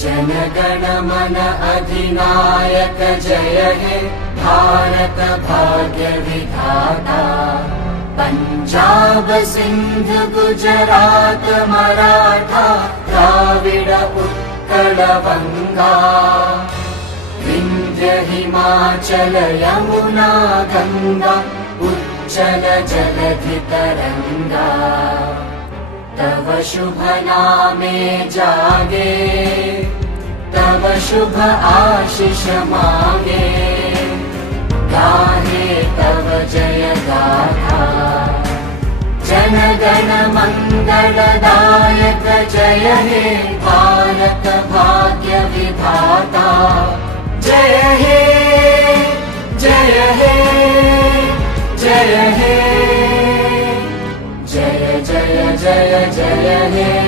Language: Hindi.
जनगण मन अधिनायक जय हे भारत भाग्य विधाता। पंजाब सिंध गुजरात मराठा द्राविड उत्कल बंगा। विंध्य हिमाचल यमुना गंगा उच्चल जलधि तरंगा। तव शुभ नामे जागे तव शुभ आशीष मांगे। गाहे तव जय गाथा जनगण मंगलदायक जय हे भारत भाग्य विधाता। जय हे जय हे जय हे जय जय जय जय हे।